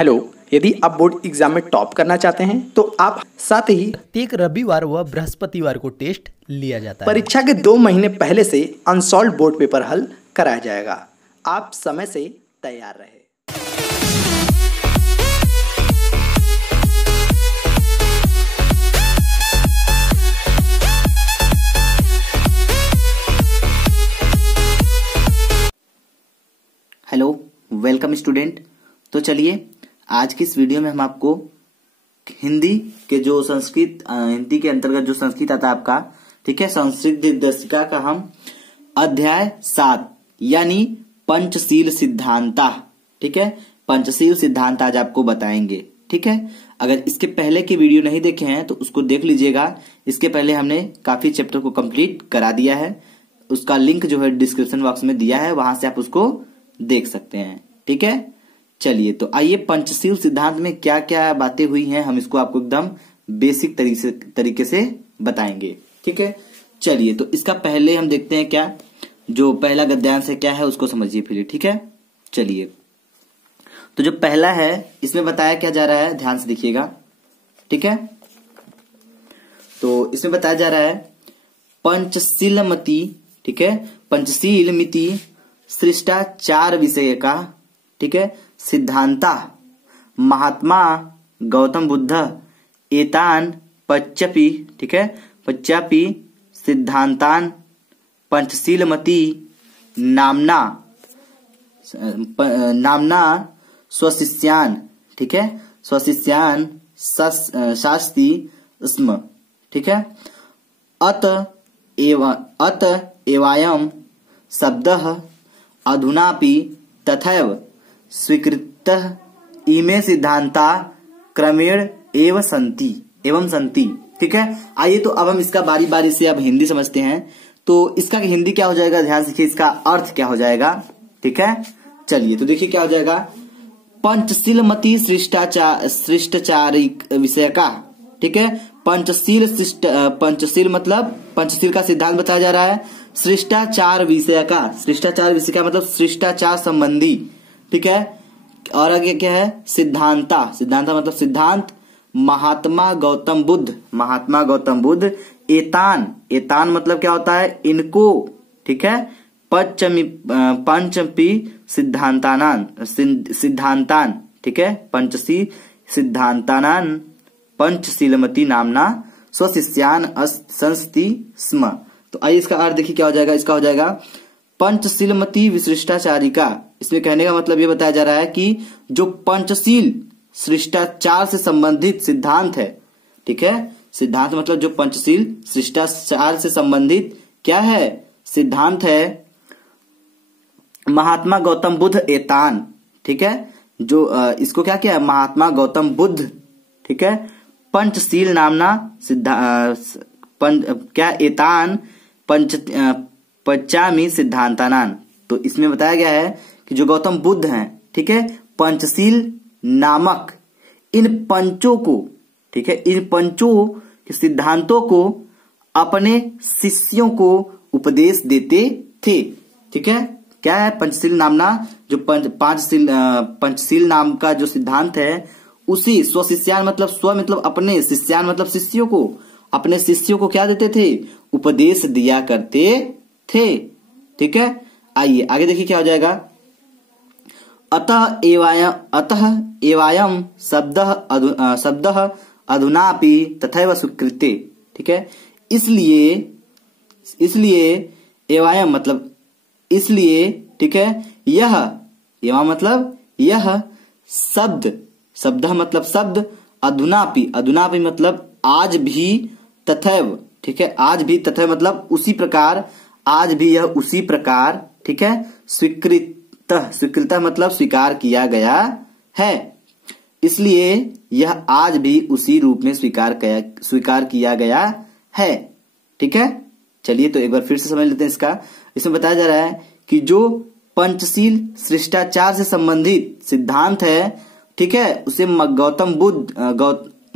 Hello, यदि आप board exam में टॉप करना चाहते हैं तो आप साथ ही प्रत्येक रविवार व बृहस्पतिवार को टेस्ट लिया जाता है। परीक्षा के 2 महीने पहले से अनसॉल्व बोर्ड पेपर हल कराया जाएगा। आप समय से तैयार रहे। Hello, welcome student. तो चलिए आज की इस वीडियो में हम आपको हिंदी के जो हिंदी के अंतर्गत जो संस्कृत आता है आपका, ठीक है, संस्कृत दिग्दर्शिका का हम अध्याय 7 यानी पंचशील सिद्धांता, ठीक है, पंचशील सिद्धांत आज आपको बताएंगे। ठीक है, अगर इसके पहले की वीडियो नहीं देखे हैं तो उसको देख लीजिएगा। इसके पहले हमने काफी चैप्टर को कंप्लीट करा दिया है, उसका लिंक जो है डिस्क्रिप्शन बॉक्स में दिया है, वहां से आप उसको देख सकते हैं। ठीक है, चलिए तो आइए पंचशील सिद्धांत में क्या क्या बातें हुई हैं हम इसको आपको एकदम बेसिक तरीके से बताएंगे। ठीक है, चलिए तो इसका पहले हम देखते हैं क्या जो पहला गद्यांश है क्या है उसको समझिए फिर। ठीक है, चलिए तो जो पहला है इसमें बताया क्या जा रहा है, ध्यान से देखिएगा। ठीक है, तो इसमें बताया जा रहा है पंचशीलमति, ठीक है, पंचशील मिति शिष्टाचार विषय का, ठीक है, सिद्धांता महात्मा गौतम बुद्ध एतान पच्चपि, ठीक है, पच्चापि सिद्धांतान पंचशीलमति नामना स्वशिष्यान, ठीक है, स्वशिष्यान शास्ति स्म। ठीक है, अत एवायम शब्दः अधुनापि तथैव स्वीकृतः इमे सिद्धांता क्रमेण एवं संति। ठीक है, आइए तो अब हम इसका बारी बारी से अब हिंदी समझते हैं। तो इसका हिंदी क्या हो जाएगा, ध्यान से देखिए, इसका अर्थ क्या हो जाएगा। ठीक है, चलिए तो देखिए क्या हो जाएगा। पंचशीलमति शिष्टाचारिक विषय का, ठीक है, पंचशील मतलब पंचशील का सिद्धांत बताया जा रहा है। शिष्टाचार विषय का, शिष्टाचार विषय का मतलब शिष्टाचार संबंधी, ठीक है, और आगे क्या है, सिद्धांता, सिद्धांता मतलब सिद्धांत महात्मा गौतम बुद्ध एतान मतलब क्या होता है, इनको, ठीक है, पंचमी सिद्धांतान, ठीक है, पंचशील सिद्धांतानान पंचशीलमति नामना स्वशिष्यान संस्ति स्म। तो आइए इसका अर्थ देखिए क्या हो जाएगा। इसका हो जाएगा पंचशीलमति विशिष्टाचारिका। इसमें कहने का मतलब ये बताया जा रहा है कि जो पंचशील शिष्टाचार से संबंधित सिद्धांत है, ठीक है, सिद्धांत मतलब जो पंचशील शिष्टाचार से संबंधित क्या है, सिद्धांत है, महात्मा गौतम बुद्ध एतान, ठीक है, जो इसको क्या किया, महात्मा गौतम बुद्ध, ठीक है, पंचशील नामना क्या एतान पच्चामी सिद्धांतानान। तो इसमें बताया गया है कि जो गौतम बुद्ध हैं, ठीक है, पंचशील नामक इन पंचों को, ठीक है, इन पंचों के सिद्धांतों को अपने शिष्यों को उपदेश देते थे। ठीक है, क्या है, पंचशील नामना जो पंचशील नाम का जो सिद्धांत है उसी स्वशिष्यान मतलब स्व मतलब अपने, शिष्यान मतलब शिष्यों को, अपने शिष्यों को क्या देते थे, उपदेश दिया करते थे। ठीक है, आइए आगे देखिए क्या हो जाएगा। अतः एवायम शब्दः अधुनापि तथैव स्वीकृते। ठीक है, इसलिए एवायम मतलब इसलिए, ठीक है, यह एवं मतलब यह शब्द मतलब शब्द, अधुनापि मतलब आज भी, तथैव, ठीक है, आज भी, तथैव मतलब उसी प्रकार, आज भी यह उसी प्रकार, ठीक है, स्वीकृत मतलब स्वीकार किया गया है, इसलिए यह आज भी उसी रूप में स्वीकार किया गया है। ठीक है, चलिए तो एक बार फिर से समझ लेते हैं इसका। इसमें बताया जा रहा है कि जो पंचशील शिष्टाचार से संबंधित सिद्धांत है, ठीक है, उसे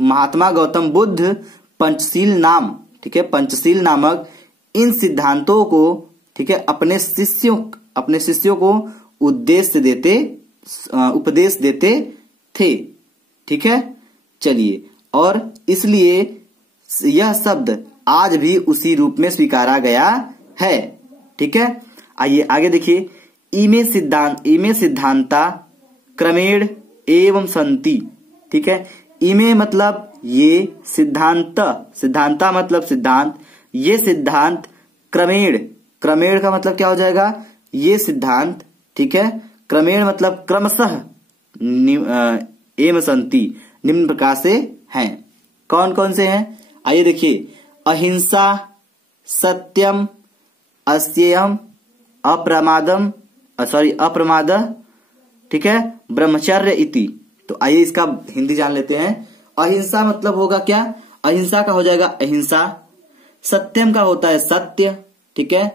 महात्मा गौतम बुद्ध पंचशील नाम, ठीक है, पंचशील नामक इन सिद्धांतों को, ठीक है, अपने शिष्यों को उपदेश देते थे। ठीक है, चलिए, और इसलिए यह शब्द आज भी उसी रूप में स्वीकारा गया है। ठीक है, आइए आगे देखिए। इमे सिद्धांता क्रमेण एवं संति। ठीक है, इमे मतलब ये, सिद्धांता मतलब सिद्धांत, ये सिद्धांत क्रमेण का मतलब क्या हो जाएगा, ये सिद्धांत। ठीक है, क्रमेण मतलब क्रमशः, एवं संति निम्न प्रकार से हैं। कौन कौन से हैं, आइए देखिए। अहिंसा, सत्यम, अस्तेयम, अप्रमाद, ठीक है, ब्रह्मचर्य इति। तो आइए इसका हिंदी जान लेते हैं। अहिंसा मतलब होगा क्या, अहिंसा का हो जाएगा अहिंसा। सत्यम का होता है सत्य। ठीक है,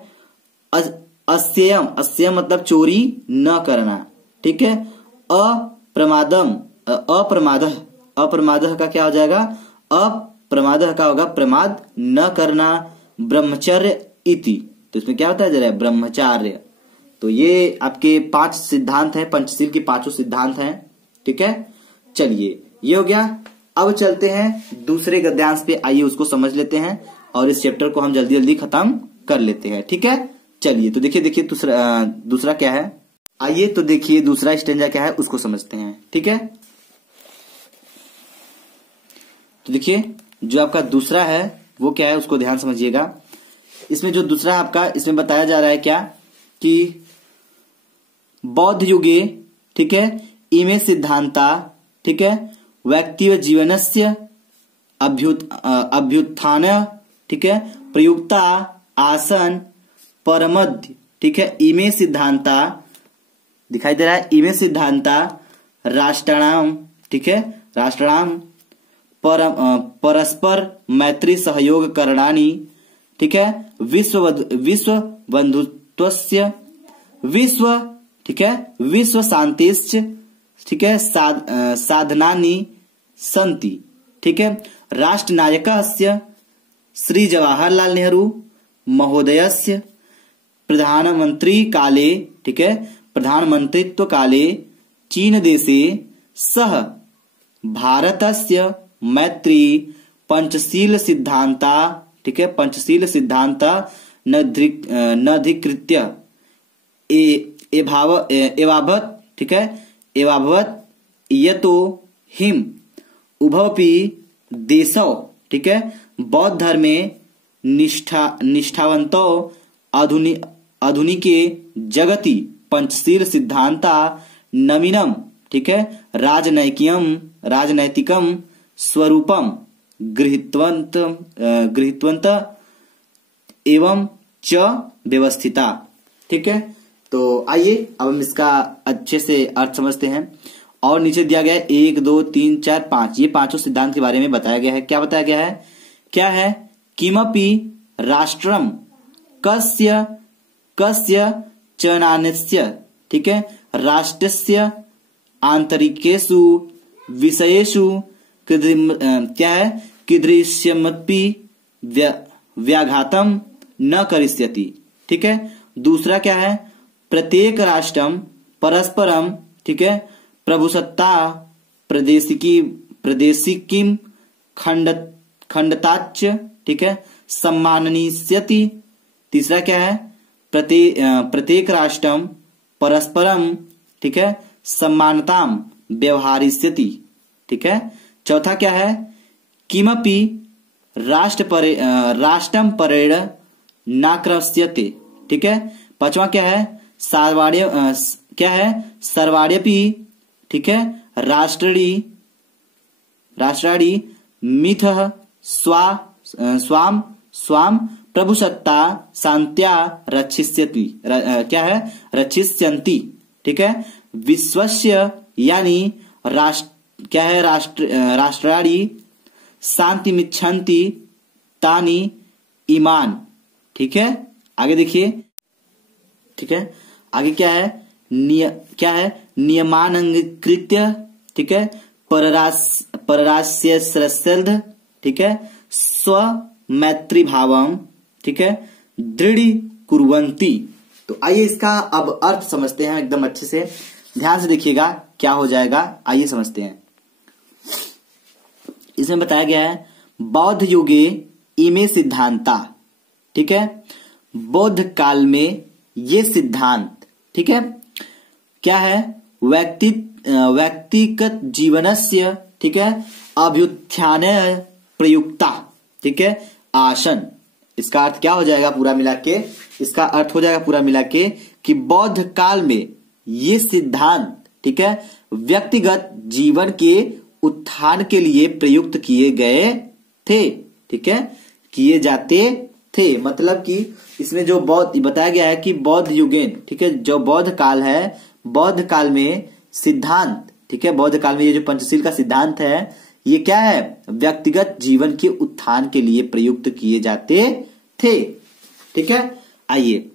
अस्तेयम मतलब चोरी न करना। ठीक है, अप्रमाद का क्या हो जाएगा, अप्रमाद का होगा प्रमाद न करना। ब्रह्मचर्य इति, तो इसमें क्या होता है जरा, ब्रह्मचार्य। तो ये आपके 5 सिद्धांत हैं, पंचशील के 5 सिद्धांत हैं। ठीक है, चलिए ये हो गया। अब चलते हैं दूसरे गद्यांश पे, आइए उसको समझ लेते हैं और इस चैप्टर को हम जल्दी जल्दी खत्म कर लेते हैं। ठीक है, चलिए तो देखिए दूसरा क्या है, आइए तो देखिए दूसरा स्टेंजा क्या है उसको समझते हैं। ठीक है, तो देखिए जो आपका दूसरा है वो क्या है उसको ध्यान समझिएगा। इसमें जो दूसरा आपका, इसमें बताया जा रहा है क्या कि बौद्ध युगे, ठीक है, इमे सिद्धांता, ठीक है, व्यक्ति जीवनस्य अभ्युत्थान, ठीक है, प्रयुक्ता आसन परमध्य। ठीक है, इमे सिद्धांता दिखाई दे रहा है, इमे सिद्धांता राष्ट्राणाम, ठीक है, राष्ट्राणाम परस्पर मैत्री सहयोग करणानि, ठीक है, विश्व बंधुत्वस्य, ठीक है, विश्व शांतिश्च, ठीक है, साधनानि सन्ति। ठीक है, राष्ट्रनायकस्य श्री जवाहरलाल नेहरू महोदयस्य प्रधानमंत्री काले, ठीक है, प्रधानमंत्रित्व काले चीन देशे सह भारतस्य मैत्री पंचशील सिद्धांता, ठीक है, पंचशील सिद्धांता नधिकृत्य एवाभवत्, ठीक है, एवाभवत् यतो हिम उभवपि देशौ, ठीक है, बौद्ध धर्मे निष्ठावंतो आधुनिके जगति पंचशील सिद्धांता नवीनम, ठीक है, राजनैतिकम स्वरूपम गृहीतवन्त एवं च व्यवस्थिता। ठीक है, तो आइए अब हम इसका अच्छे से अर्थ समझते हैं। और नीचे दिया गया है 1 2 3 4 5, ये 5 सिद्धांत के बारे में बताया गया है। क्या बताया गया है, क्या है, किमपि राष्ट्रम कस्य चनानस्य, ठीक है, राष्ट्रस्य आंतरिकेषु विषयेषु क्या है, कीदृशमपि व्याघातम न करिष्यति। ठीक है, दूसरा क्या है, प्रत्येक राष्ट्रम परस्परम, ठीक है, प्रभुसत्ता प्रदेशिकीम खंडताच, ठीक है, सम्माननीयति। तीसरा क्या है, प्रत्येक राष्ट्रम परस्परम, ठीक है, सम्मानताम व्यवहारिष्यति। ठीक है, चौथा क्या है, किमपि राष्ट्रम परेण नाक्रस्यते। ठीक है, पांचवा क्या है, सर्वाण्यपि, ठीक है, राष्ट्राणि मिथः स्वाम प्रभुसत्ता शांत्या रक्षिष्यति, क्या है, रक्षिष्यन्ति। ठीक है, विश्वस्य यानी क्या है, राष्ट्राणि शांतिमिच्छन्ति तानि ईमान। ठीक है, आगे देखिए। ठीक है, आगे क्या है, नियमानंकृत्य, ठीक है, पररास्य, ठीक है, स्व मैत्री भावम, ठीक है, दृढ़ कुर्वन्ति। तो आइए इसका अब अर्थ समझते हैं एकदम अच्छे से, ध्यान से देखिएगा क्या हो जाएगा, आइए समझते हैं। इसमें बताया गया है बौद्ध युगे इमे सिद्धांता, ठीक है, बौद्ध काल में ये सिद्धांत, ठीक है, क्या है, व्यक्तिगत जीवनस्य, ठीक है, अभ्युत्थान प्रयुक्ता, ठीक है, आसन। इसका अर्थ क्या हो जाएगा पूरा मिला के, इसका अर्थ हो जाएगा पूरा मिला के कि बौद्ध काल में ये सिद्धांत, ठीक है, व्यक्तिगत जीवन के उत्थान के लिए प्रयुक्त किए गए थे, ठीक है, किए जाते थे। मतलब कि इसमें जो बौद्ध बताया गया है कि बौद्ध युगेन, ठीक है, जो बौद्ध काल है, बौद्ध काल में सिद्धांत, ठीक है, बौद्ध काल में ये जो पंचशील का सिद्धांत है ये क्या है, व्यक्तिगत जीवन के उत्थान के लिए प्रयुक्त किए जाते थे, ठीक है। आइए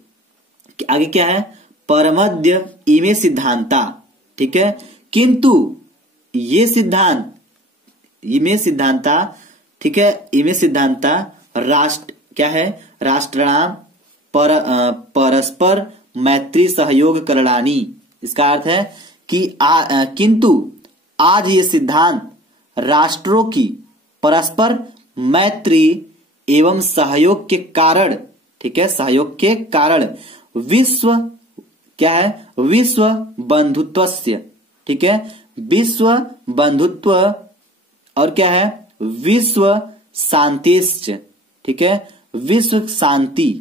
आगे क्या है, परमद्य इमे सिद्धांता, ठीक है, किंतु ये सिद्धांत, इमे सिद्धांता, ठीक है, इमे सिद्धांता राष्ट्र क्या है, राष्ट्राणाम परस्पर मैत्री सहयोग करणानी। इसका अर्थ है कि किंतु आज ये सिद्धांत राष्ट्रों की परस्पर मैत्री एवं सहयोग के कारण, ठीक है, सहयोग के कारण विश्व क्या है, विश्व बंधुत्वस्य, ठीक है, विश्व बंधुत्व और क्या है, विश्व शांतिश्च, ठीक है, विश्व शांति,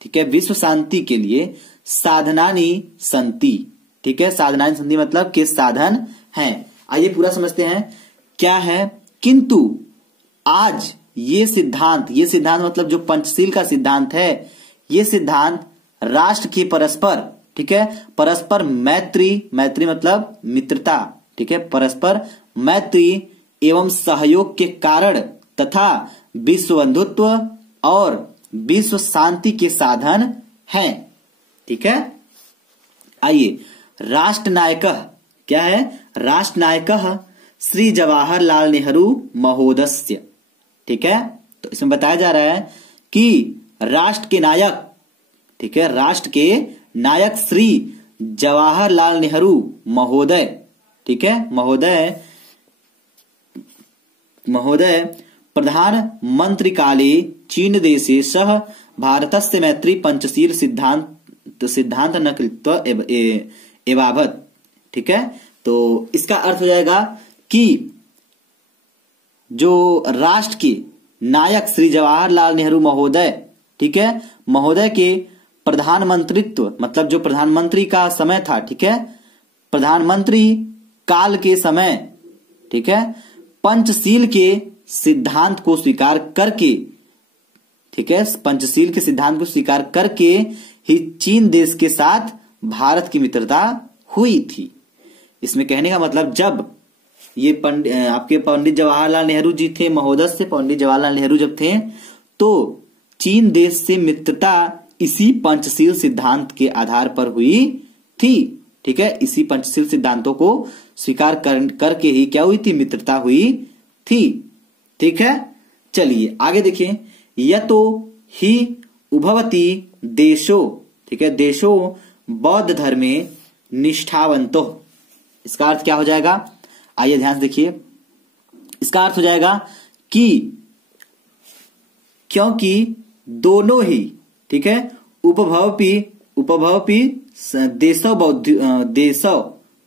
ठीक है, विश्व शांति के लिए साधनानि संति, ठीक है, साधनानि संति मतलब के साधन हैं। आइए पूरा समझते हैं क्या है, किंतु आज ये सिद्धांत मतलब जो पंचशील का सिद्धांत है, ये सिद्धांत राष्ट्र की परस्पर, ठीक है, परस्पर मैत्री मतलब मित्रता, ठीक है, परस्पर मैत्री एवं सहयोग के कारण तथा विश्व बंधुत्व और विश्व शांति के साधन हैं, ठीक है। आइए राष्ट्रनायक क्या है, राष्ट्रनायक श्री जवाहरलाल नेहरू महोदय, ठीक है। तो इसमें बताया जा रहा है कि राष्ट्र के नायक, ठीक है, राष्ट्र के नायक श्री जवाहरलाल नेहरू महोदय, ठीक है, महोदय प्रधानमंत्री काले चीन देशे सह भारतस्य मैत्री पंचशील सिद्धांत न कृत्वा एवाभत, ठीक है। तो इसका अर्थ हो जाएगा कि जो राष्ट्र के नायक श्री जवाहरलाल नेहरू महोदय, ठीक है, महोदय के प्रधानमंत्रित्व मतलब जो प्रधानमंत्री का समय था, ठीक है, प्रधानमंत्री काल के समय, ठीक है, पंचशील के सिद्धांत को स्वीकार करके, ठीक है, पंचशील के सिद्धांत को स्वीकार करके ही चीन देश के साथ भारत की मित्रता हुई थी। इसमें कहने का मतलब जब ये आपके पंडित जवाहरलाल नेहरू जी थे, महोदय से पंडित जवाहरलाल नेहरू जब थे, तो चीन देश से मित्रता इसी पंचशील सिद्धांत के आधार पर हुई थी, ठीक है, इसी पंचशील सिद्धांतों को स्वीकार करके ही क्या हुई थी, मित्रता हुई थी, ठीक है। चलिए आगे देखिए, यतो ही उभवती देशो, ठीक है, देशो बौद्ध धर्मे निष्ठावंतो। इसका अर्थ क्या हो जाएगा, आइए ध्यान से देखिए। इसका अर्थ हो जाएगा कि क्योंकि दोनों ही, ठीक है, उपभवपी देशो बौद्ध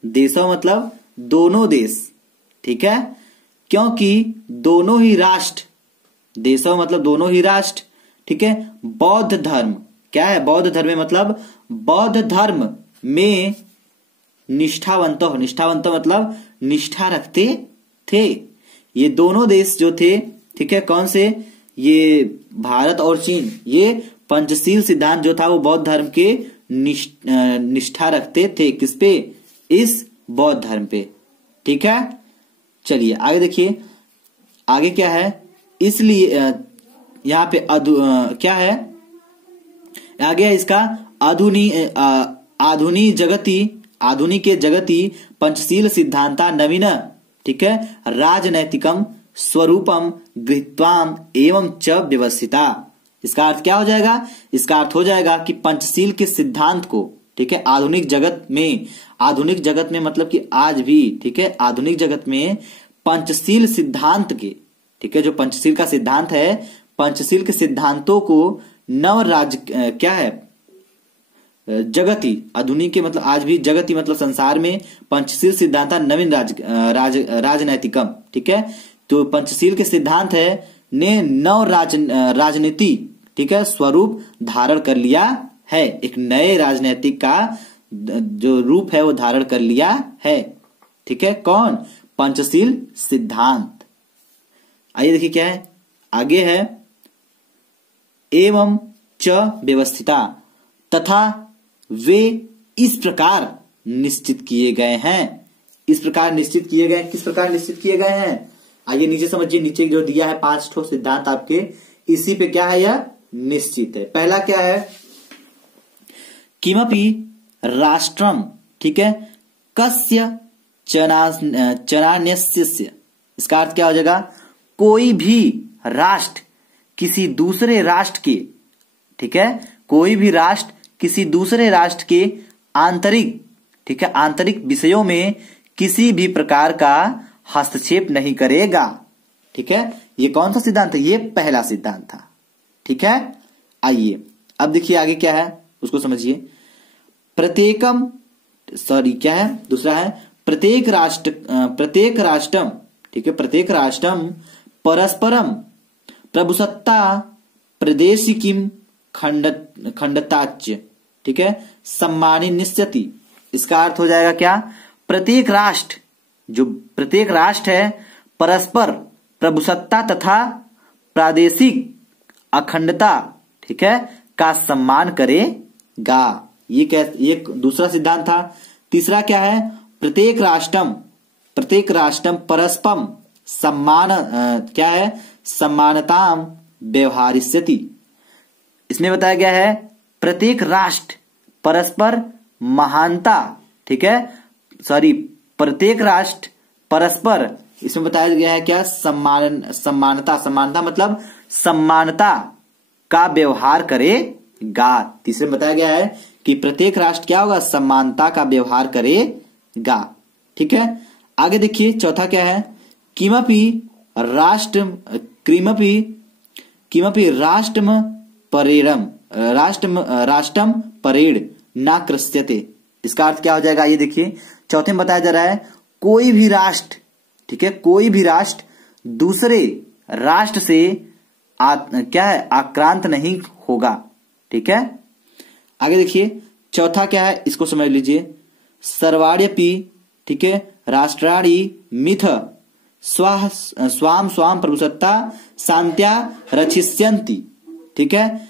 देशो मतलब दोनों देश, ठीक है, क्योंकि दोनों ही राष्ट्र, देशो मतलब दोनों ही राष्ट्र, ठीक है, बौद्ध धर्म क्या है, बौद्ध धर्म मतलब बौद्ध धर्म में निष्ठावंत मतलब निष्ठा रखते थे। ये दोनों देश जो थे, ठीक है, कौन से, ये भारत और चीन, ये पंचशील सिद्धांत जो था वो बौद्ध धर्म के निष्ठा रखते थे। किस पे, इस बौद्ध धर्म पे, ठीक है। चलिए आगे देखिए, आगे क्या है, इसलिए यहाँ पे क्या है, आगे है इसका आधुनिक जगति पंचशील सिद्धांता नवीन, ठीक है, राजनैतिकम स्वरूपम गृहीत्वाम एवं च व्यवस्थिता। इसका अर्थ क्या हो जाएगा, इसका अर्थ हो जाएगा कि पंचशील के सिद्धांत को, ठीक है, आधुनिक जगत में मतलब कि आज भी, ठीक है, आधुनिक जगत में पंचशील सिद्धांत के, ठीक है, जो पंचशील का सिद्धांत है, पंचशील के सिद्धांतों को नव राज क्या है, जगति, आधुनिक के मतलब आज भी, जगति मतलब संसार में पंचशील सिद्धांत नवीन राजनैतिकम, ठीक है, तो पंचशील के सिद्धांत है ने नव राजनीति, ठीक है, स्वरूप धारण कर लिया है, एक नए राजनीतिक का जो रूप है वो धारण कर लिया है, ठीक है, कौन, पंचशील सिद्धांत। आइए देखिए क्या है आगे है, एवं च व्यवस्थिता, तथा वे इस प्रकार निश्चित किए गए हैं, इस प्रकार निश्चित किए गए, किस प्रकार निश्चित किए गए हैं, आइए नीचे समझिए, नीचे जो दिया है 5 ठो सिद्धांत आपके, इसी पे क्या है, यह निश्चित है। पहला क्या है, किमपि राष्ट्रम, ठीक है, कस्य चनान्यस्य, इसका अर्थ क्या हो जाएगा, कोई भी राष्ट्र किसी दूसरे राष्ट्र के, ठीक है, कोई भी राष्ट्र किसी दूसरे राष्ट्र के आंतरिक, ठीक है, आंतरिक विषयों में किसी भी प्रकार का हस्तक्षेप नहीं करेगा, ठीक है, ये कौन सा सिद्धांत है, ये पहला सिद्धांत था, ठीक है। आइए अब देखिए आगे क्या है उसको समझिए, प्रत्येकम, सॉरी क्या है, दूसरा है प्रत्येक राष्ट्रम, ठीक है, प्रत्येक राष्ट्रम परस्परम प्रभुसत्ता प्रदेशिकीम खंडताच, ठीक है, सम्मानी निश्चति, इसका अर्थ हो जाएगा क्या, प्रत्येक राष्ट्र, जो प्रत्येक राष्ट्र है परस्पर प्रभुसत्ता तथा प्रादेशिक अखंडता, ठीक है, का सम्मान करेगा, ये दूसरा सिद्धांत था। तीसरा क्या है, प्रत्येक राष्ट्रम परस्परम सम्मान, क्या है, सम्मानताम व्यवहारिष्यति, इसमें बताया गया है प्रत्येक राष्ट्र परस्पर महानता, ठीक है, सॉरी प्रत्येक राष्ट्र परस्पर, इसमें बताया गया है क्या, समानता मतलब सम्मानता का व्यवहार करेगा। तीसरे में बताया गया है कि प्रत्येक राष्ट्र क्या होगा, समानता का व्यवहार करेगा, ठीक है। आगे देखिए चौथा क्या है, किमपि राष्ट्रम परेड न कृष्यते, इसका अर्थ क्या हो जाएगा, ये देखिए चौथे में बताया जा रहा है, कोई भी राष्ट्र, ठीक है, कोई भी राष्ट्र दूसरे राष्ट्र से क्या है, आक्रांत नहीं होगा, ठीक है। आगे देखिए चौथा क्या है, इसको समझ लीजिए, सर्वाण्यपि, ठीक है, राष्ट्राणि मिथ स्वाम प्रभुसत्ता शांत्या रक्षिष्यन्ति, ठीक है,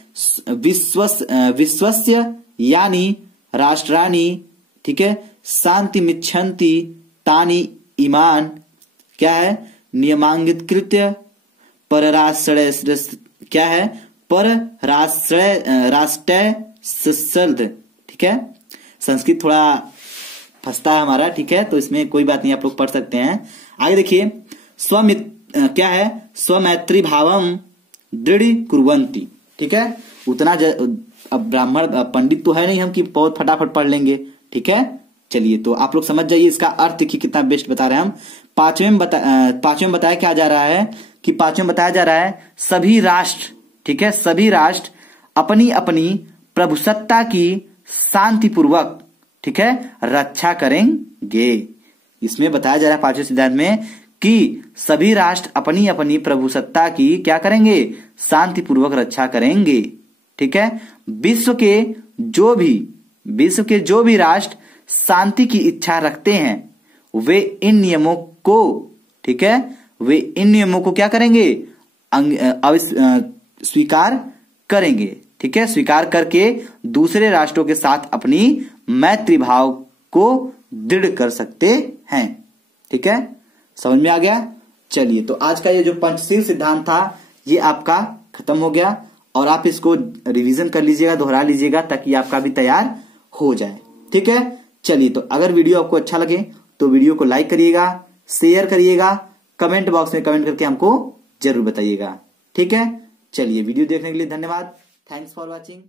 विश्वस्य यानी राष्ट्राणि, ठीक है, शांति मिच्छन्ति तानि इमान, क्या है, नियमांगितकृत्य परराष्ट्र, क्या है, राष्ट्र, ठीक है, संस्कृत थोड़ा फंसता है हमारा, ठीक है, तो इसमें कोई बात नहीं, आप लोग पढ़ सकते हैं। आगे देखिए क्या है, स्वमैत्री भावम दृढ़ कुर्वन्ति, ठीक है, उतना अब ब्राह्मण पंडित तो है नहीं हम कि बहुत फटाफट पढ़ लेंगे, ठीक है। चलिए तो आप लोग समझ जाइए इसका अर्थ कि कितना बेस्ट बता रहे हैं हम। पांचवें में बताया क्या जा रहा है कि पांचवें बताया जा रहा है सभी राष्ट्र, ठीक है, सभी राष्ट्र अपनी अपनी प्रभुसत्ता की शांतिपूर्वक, ठीक है, रक्षा करेंगे। इसमें बताया जा रहा है पांचवें सिद्धांत में कि सभी राष्ट्र अपनी अपनी प्रभुसत्ता की क्या करेंगे, शांतिपूर्वक रक्षा करेंगे, ठीक है। विश्व के जो भी राष्ट्र शांति की इच्छा रखते हैं वे इन नियमों को, ठीक है, वे इन नियमों को क्या करेंगे, स्वीकार करेंगे, ठीक है, स्वीकार करके दूसरे राष्ट्रों के साथ अपनी मैत्री भाव को दृढ़ कर सकते हैं, ठीक है, समझ में आ गया। चलिए तो आज का ये जो पंचशील सिद्धांत था ये आपका खत्म हो गया और आप इसको रिवीजन कर लीजिएगा, दोहरा लीजिएगा ताकि आपका भी तैयार हो जाए, ठीक है। चलिए तो अगर वीडियो आपको अच्छा लगे तो वीडियो को लाइक करिएगा, शेयर करिएगा, कमेंट बॉक्स में कमेंट करके हमको जरूर बताइएगा, ठीक है। चलिए वीडियो देखने के लिए धन्यवाद, थैंक्स फॉर वॉचिंग।